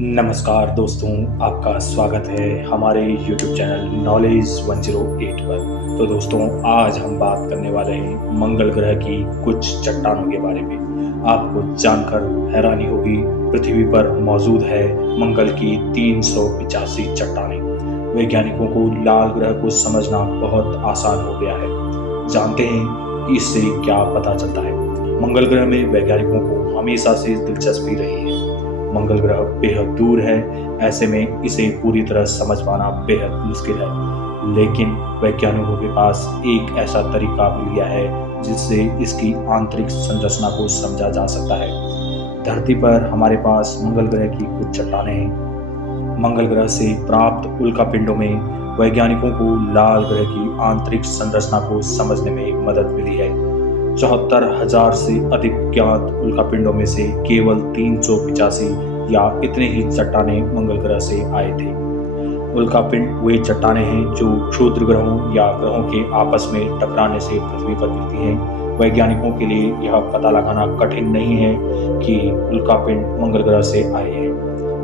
नमस्कार दोस्तों, आपका स्वागत है हमारे YouTube चैनल नॉलेज 108 पर। तो दोस्तों, आज हम बात करने वाले हैं मंगल ग्रह की कुछ चट्टानों के बारे में। आपको जानकर हैरानी होगी, पृथ्वी पर मौजूद है मंगल की 385 चट्टानें। वैज्ञानिकों को लाल ग्रह को समझना बहुत आसान हो गया है। जानते हैं कि इससे क्या पता चलता है। मंगल ग्रह में वैज्ञानिकों को हमेशा से दिलचस्पी रही है। मंगल ग्रह बेहद दूर है, ऐसे में इसे पूरी तरह समझ पाना बेहद मुश्किल है। लेकिन वैज्ञानिकों के पास एक ऐसा तरीका मिल गया है जिससे इसकी आंतरिक संरचना को समझा जा सकता है। धरती पर हमारे पास मंगल ग्रह की कुछ चट्टानें हैं। मंगल ग्रह से प्राप्त उल्कापिंडों में वैज्ञानिकों को लाल ग्रह की आंतरिक संरचना को समझने में मदद मिली है। 74,000 से अधिक ज्ञात उल्कापिंडों में से केवल 385 या इतने ही चट्टानें मंगल ग्रह से आए थे। उल्कापिंड वे चट्टानें हैं जो क्षुद्र ग्रहों या ग्रहों के आपस में टकराने से पृथ्वी पर गिरती हैं। वैज्ञानिकों के लिए यह पता लगाना कठिन नहीं है कि उल्कापिंड मंगल ग्रह से आए हैं।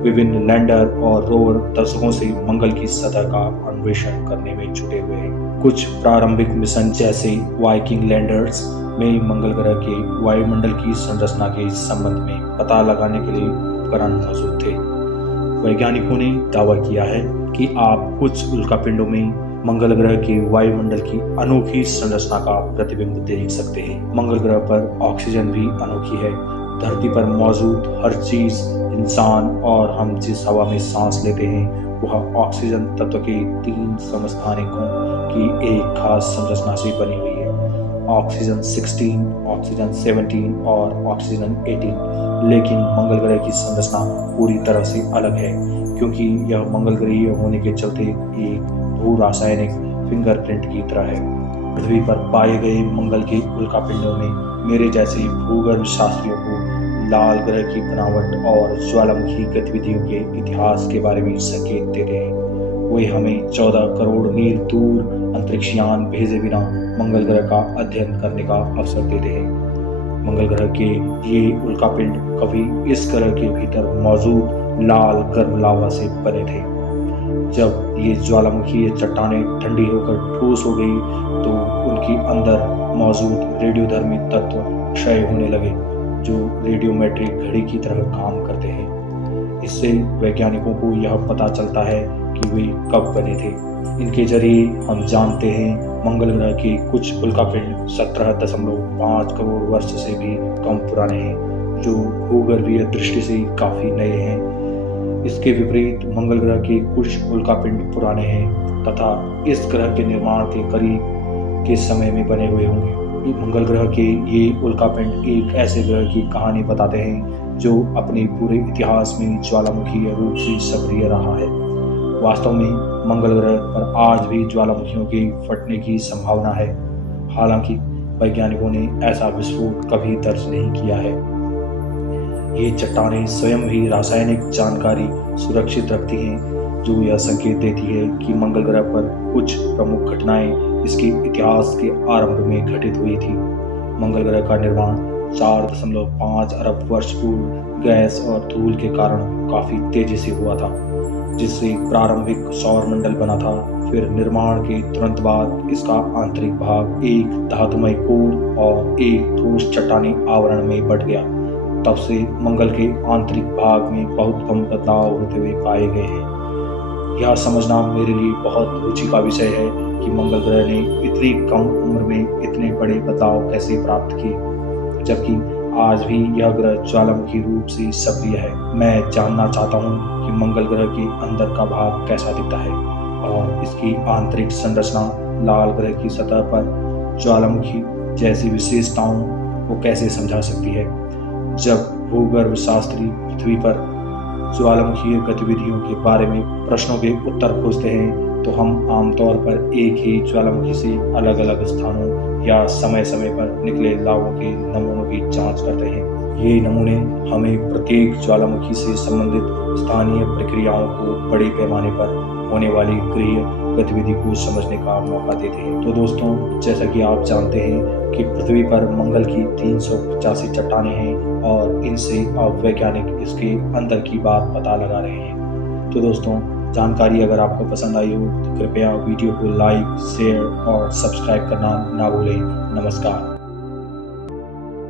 विभिन्न लैंडर और रोवर दशकों से मंगल की सतह का अन्वेषण करने में जुटे हुए हैं। कुछ प्रारंभिक मिशन जैसे वाइकिंग लैंडर्स में मंगल ग्रह के वायुमंडल की संरचना के संबंध में पता लगाने के लिए उपकरण मौजूद थे। वैज्ञानिकों ने दावा किया है कि आप कुछ उल्कापिंडों में मंगल ग्रह के वायुमंडल की अनोखी संरचना का प्रतिबिंब देख सकते हैं। मंगल ग्रह पर ऑक्सीजन भी अनोखी है। धरती पर मौजूद हर चीज, इंसान और हम जिस हवा में सांस लेते हैं, वह ऑक्सीजन तत्व के 3 समस्थानिकों की एक खास संरचना से बनी हुई है। ऑक्सीजन 16, ऑक्सीजन 17 और ऑक्सीजन 18। लेकिन मंगल ग्रह की संरचना पूरी तरह से अलग है, क्योंकि यह मंगल ग्रहीय होने के चलते एक भू रासायनिक फिंगरप्रिंट की तरह है। पृथ्वी पर पाए गए मंगल के उल्कापिंडों में मेरे जैसे भूगर्भ शास्त्रियों को लाल ग्रह की बनावट और ज्वालामुखी गतिविधियों के इतिहास के बारे में संकेत देते हैं। वे हमें 14 करोड़ मील दूर अंतरिक्षयान भेजे बिना मंगल ग्रह का अध्ययन करने का अवसर देते हैं। मंगल ग्रह के ये उल्कापिंड कभी इस ग्रह के भीतर मौजूद लाल गर्म लावा से बने थे। जब ये ज्वालामुखी चट्टानें ठंडी होकर ठोस हो गई तो उनके अंदर मौजूद रेडियोधर्मी तत्व क्षय होने लगे, जो रेडियोमेट्रिक घड़ी की तरह काम करते हैं। इससे वैज्ञानिकों को यह पता चलता है कि वे कब बने थे। इनके जरिए हम जानते हैं मंगल ग्रह के कुछ उल्कापिंड 17.5 करोड़ वर्ष से भी कम पुराने हैं, जो भूगर्भीय दृष्टि से काफी नए हैं। इसके विपरीत मंगल ग्रह के कुछ उल्कापिंड पुराने हैं तथा इस ग्रह के निर्माण के करीब के समय में बने हुए होंगे। मंगल ग्रह के ये उल्कापिंड एक ऐसे ग्रह की कहानी बताते हैं जो अपने पूरे इतिहास में ज्वालामुखीय रूप से सक्रिय रहा है। वास्तव में मंगल ग्रह पर आज भी ज्वालामुखियों के फटने की संभावना है। हालांकि वैज्ञानिकों ने ऐसा विस्फोट कभी दर्ज नहीं किया है। ये चट्टानें स्वयं भी रासायनिक जानकारी सुरक्षित रखती हैं, जो यह संकेत देती है कि मंगल ग्रह पर कुछ प्रमुख घटनाएं इसके इतिहास के आरंभ में घटित हुई थी। मंगल ग्रह का निर्माण 4.5 अरब वर्ष पूर्व गैस और धूल के कारण काफी तेजी से हुआ था, जिससे प्रारंभिक सौर मंडल बना था। फिर निर्माण के तुरंत बाद इसका आंतरिक भाग एक धातुमय कोर और एक ठोस चट्टानी आवरण में बंट गया। तब से मंगल के आंतरिक भाग में बहुत कम बदलाव होते हुए पाए गए हैं। यह समझना मेरे लिए बहुत रुचि का विषय है कि मंगल ग्रह ने इतनी कम उम्र में इतने बड़े बदलाव कैसे प्राप्त किए, जबकि आज भी यह ग्रह ज्वालामुखी रूप से सक्रिय है। मैं जानना चाहता हूँ कि मंगल ग्रह के अंदर का भाग कैसा दिखता है और इसकी आंतरिक संरचना लाल ग्रह की सतह पर ज्वालामुखी जैसी विशेषताओं को कैसे समझा सकती है। जब भूगर्भ शास्त्री पृथ्वी पर ज्वालामुखीय गतिविधियों के बारे में प्रश्नों के उत्तर खोजते हैं, तो हम आमतौर पर एक ही ज्वालामुखी से अलग अलग स्थानों या समय समय पर निकले लावों के नमूनों की जांच करते हैं। ये नमूने हमें प्रत्येक ज्वालामुखी से संबंधित स्थानीय प्रक्रियाओं को बड़े पैमाने पर होने वाली गृह गतिविधि को समझने का मौका देते हैं। तो दोस्तों, जैसा कि आप जानते हैं कि पृथ्वी पर मंगल की 385 चट्टानें हैं और इनसे अब वैज्ञानिक इसके अंदर की बात पता लगा रहे हैं। तो दोस्तों, जानकारी अगर आपको पसंद आई हो तो कृपया वीडियो को लाइक, शेयर और सब्सक्राइब करना ना भूलें। नमस्कार।